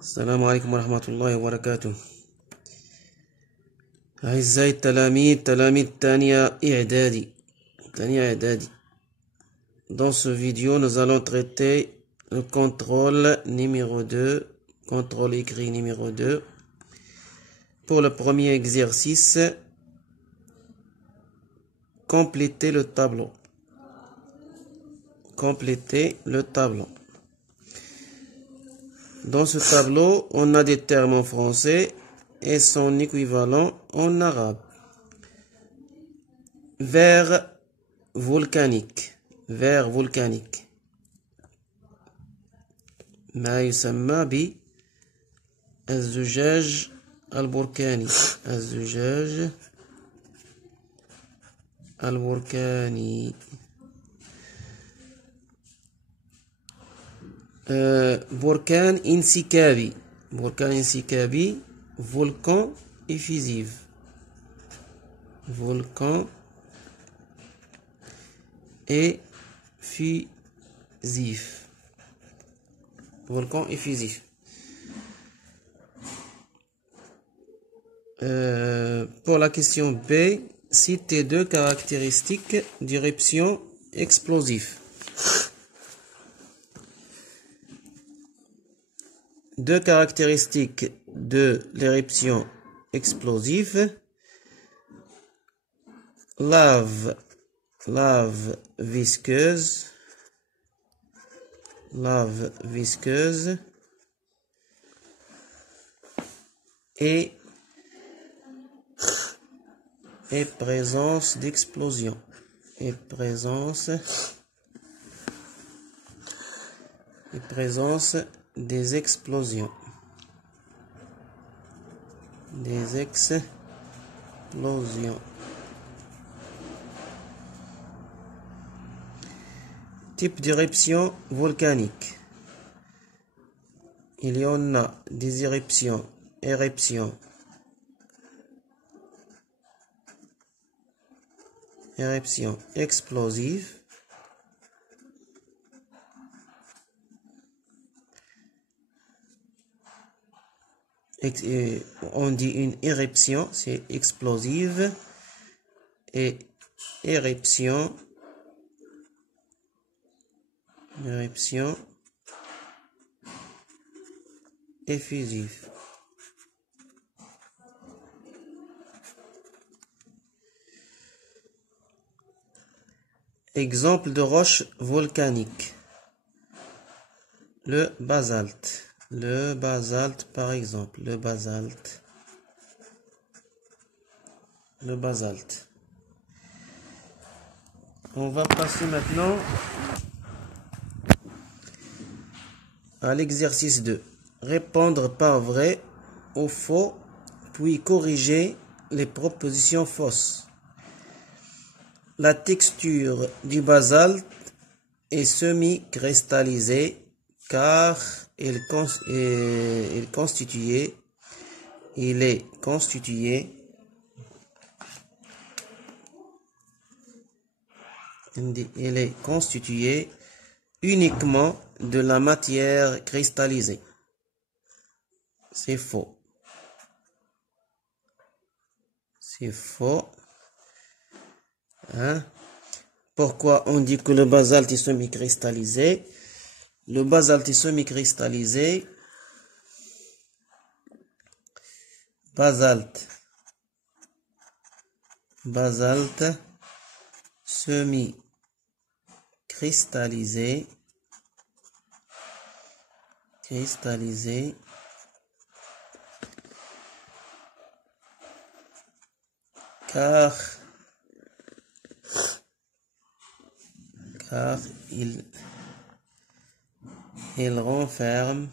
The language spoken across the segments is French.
السلام عليكم ورحمة الله وبركاته. أعزائي تلاميذ تانية إعدادي. Dans ce vidéo, nous allons traiter le contrôle numéro 2, contrôle écrit numéro 2. Pour le premier exercice, compléter le tableau. Dans ce tableau, on a des termes en français et son équivalent en arabe. Verre volcanique. ما يسمى بالزجاج البركاني. بركان انسكابي. volcan effusif. Pour la question B, citez deux caractéristiques d'éruption explosive. Deux caractéristiques de l'éruption explosive. Lave visqueuse. Et présence d'explosion. Présence des explosions. Type d'éruption volcanique. Il y en a des éruptions explosives. On dit une éruption, c'est explosive, et éruption effusive. Exemple de roche volcanique. Le basalte. Par exemple. Le basalte. On va passer maintenant à l'exercice 2. Répondre par vrai ou faux, puis corriger les propositions fausses. La texture du basalte est semi-cristallisée car il est constitué uniquement de la matière cristallisée. C'est faux. Pourquoi on dit que le basalte est semi-cristallisé? Le basalte est semi-cristallisé. Basalte semi-cristallisé. Car il renferme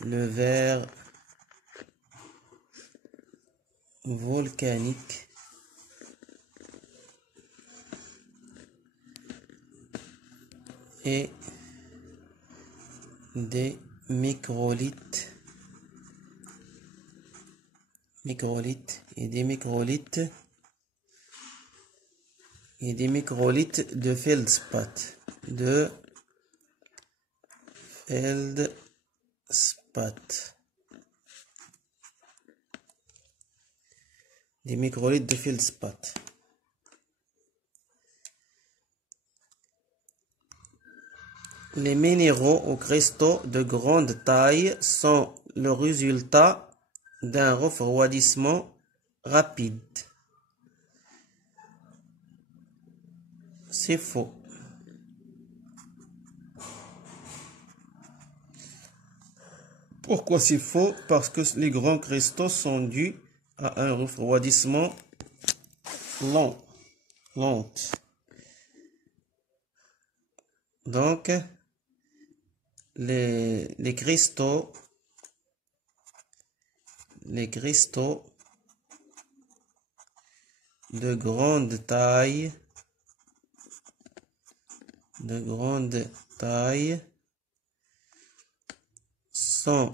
le verre volcanique et des microlithes et des microlithes et des microlithes de feldspath. Des microlithes de feldspath. Les minéraux ou cristaux de grande taille sont le résultat d'un refroidissement rapide. C'est faux. Pourquoi c'est faux? Parce que les grands cristaux sont dus à un refroidissement lent. Donc, les cristaux de grande taille sont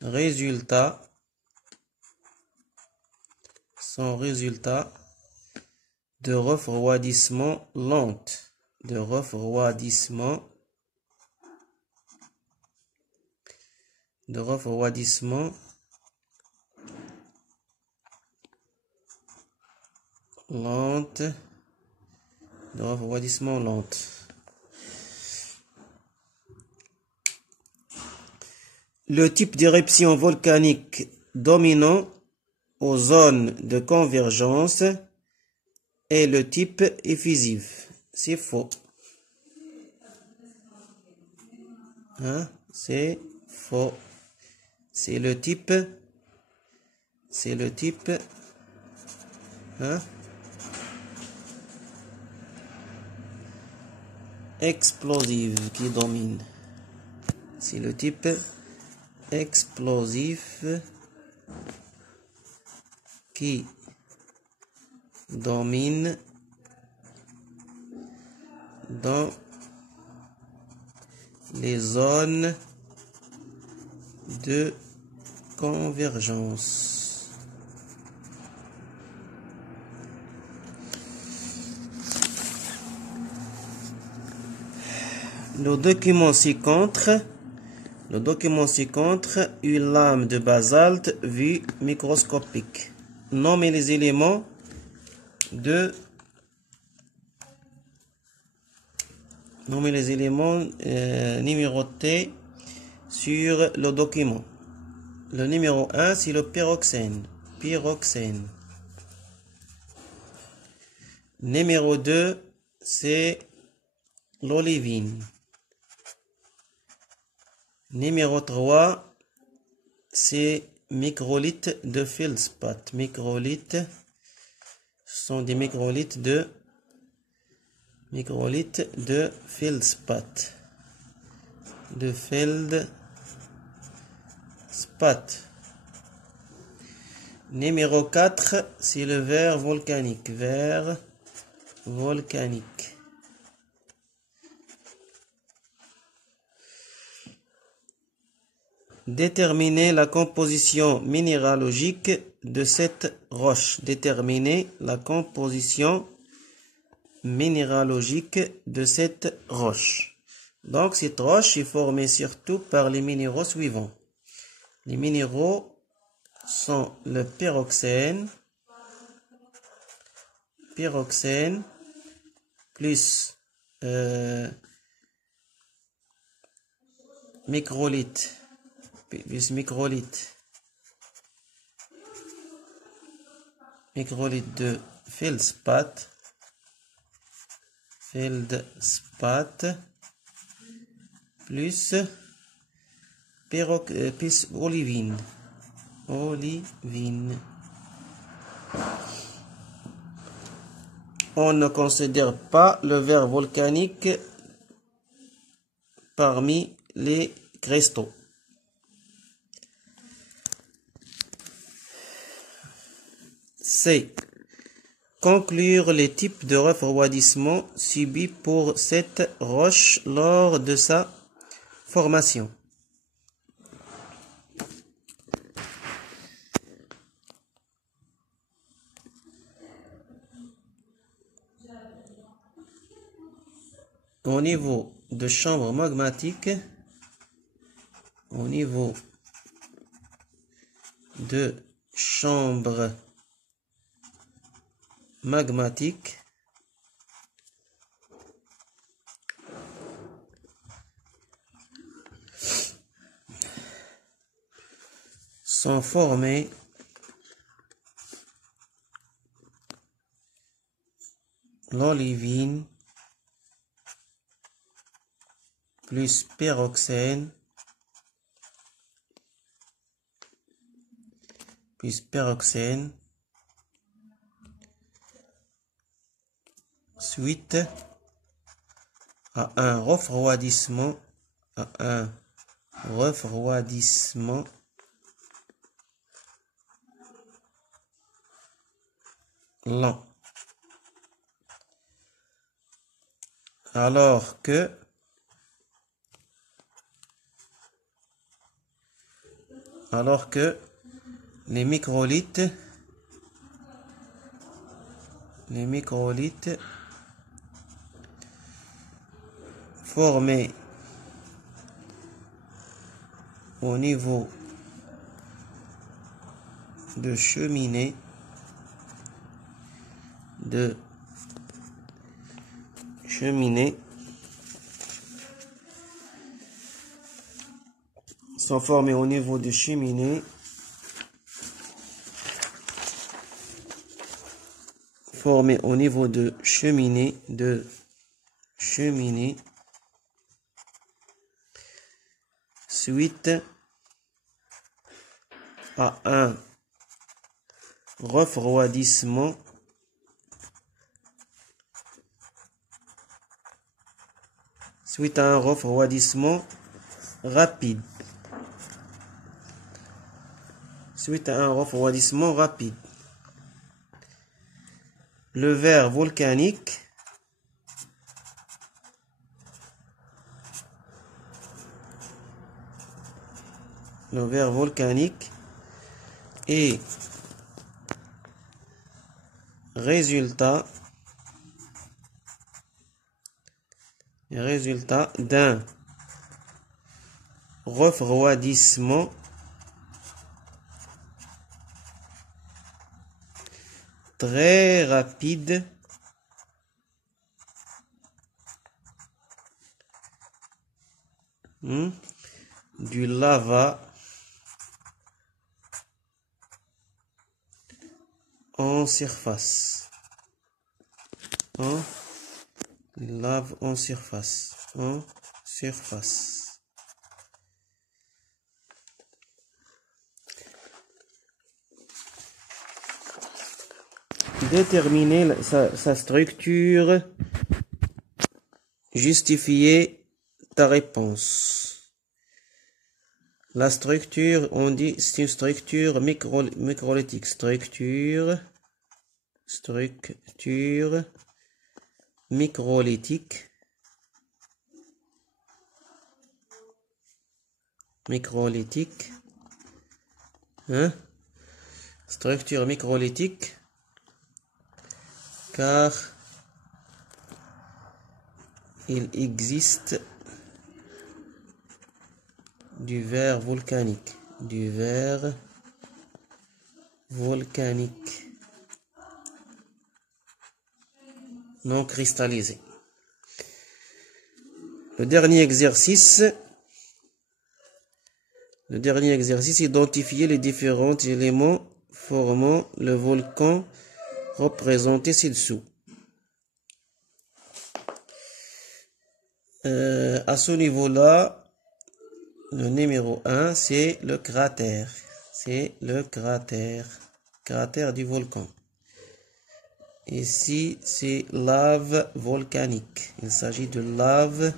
résultat de refroidissement lent. De refroidissement lent. Le type d'éruption volcanique dominant aux zones de convergence est le type effusif. C'est faux. C'est faux. C'est le type explosif qui domine. C'est le type explosif qui domine dans les zones de convergence. Le document ci-contre une lame de basalte vue microscopique. Nommez les éléments numérotés sur le document. Le numéro 1, c'est le pyroxène. Numéro 2, c'est l'olivine. Numéro 3, c'est microlithes de feldspath. Ce sont des microlithes de feldspath. Numéro 4, c'est le verre volcanique. Déterminer la composition minéralogique de cette roche. Donc, cette roche est formée surtout par les minéraux suivants. Les minéraux sont le pyroxène plus microlithes de feldspath plus olivine. On ne considère pas le verre volcanique parmi les cristaux. C. Conclure les types de refroidissement subis pour cette roche lors de sa formation. au niveau de chambre magmatique, au niveau de chambre magmatique, sont formés l'olivine plus pyroxène suite à un refroidissement lent. Alors que les microlithes formés au niveau de cheminée sont formés au niveau de cheminée suite à un refroidissement rapide. Le verre volcanique est résultat d'un refroidissement très rapide du lava en surface. Déterminer sa structure. Justifier ta réponse. La structure, on dit, c'est une structure microlytique. Structure microlytique. Structure microlytique, car il existe du verre volcanique. Non cristallisé. Le dernier exercice, identifier les différents éléments formant le volcan représenté ci-dessous. À ce niveau-là, le numéro 1, c'est le cratère. Cratère du volcan. Ici, c'est lave volcanique. Il s'agit de lave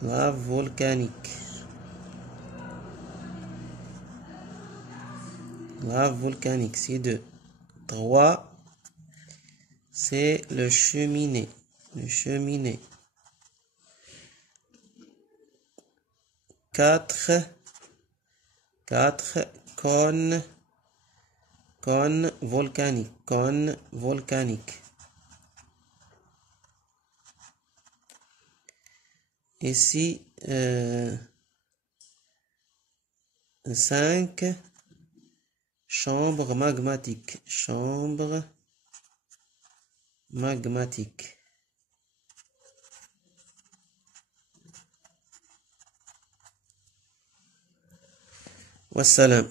volcanique. Lave volcanique, c'est 2. 3, c'est le cheminée. 4, cône volcanique. Ici, 5, chambre magmatique. Chambre magmatique. Wassalam.